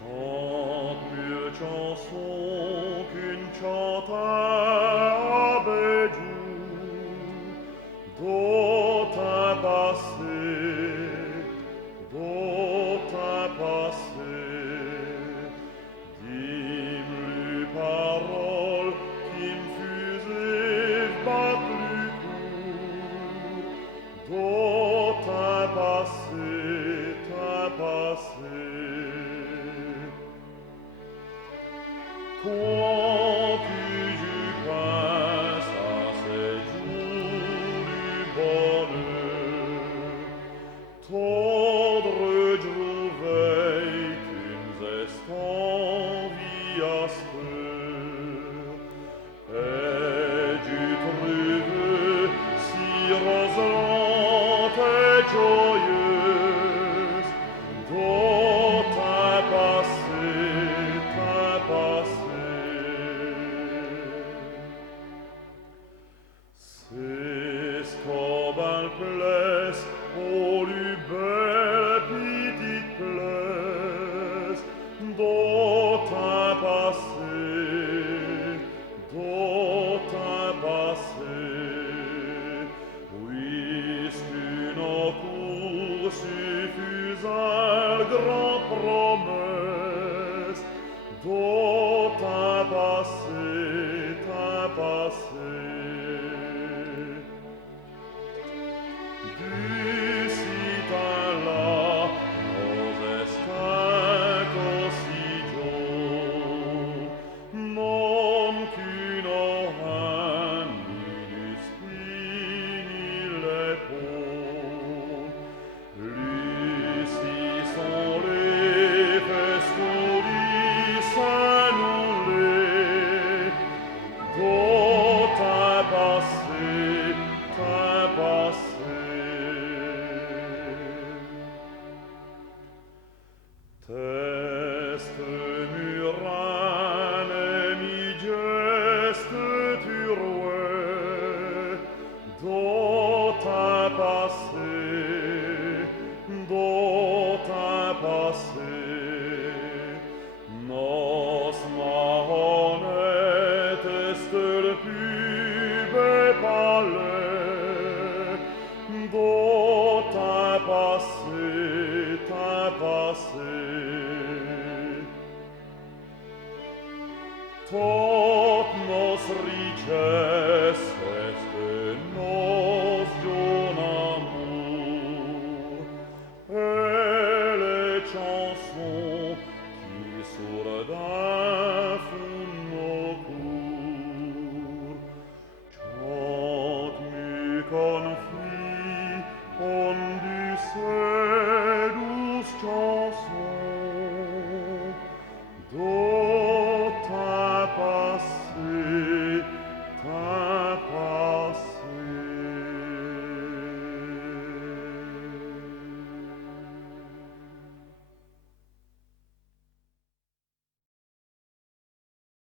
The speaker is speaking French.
Chante mieux chanson qu'une chanteur bédoue, d'autant passé, d'autant passé. Dis-moi parole qui me fusait pas plus court, d'autant passé, t'as passé. Quand tu penses à ces jours du bonheur, tendre giuveille qu'une esconviasteur, et du trouver si rosante et joyeuse, d'autant passé, t'as passé. C'est ce qu'on plaise, oh, lu belle petite plaise, d'autant passé, d'autant passé. Puisqu'une cour suffuse à grand promesse, d'autant passé, t'as passé. D'ici à là, nos estacs aussitôt, non qu'une oreille ni du spleen ni les peaux. Luci sont les festouris annulés, d'autant passé, t'as passé. Teste murane mi geste turouet, d'autant passé, d'autant passé. Nos mahonettes est le pube palais, d'autant passé, t'as passé. Tot nos riches est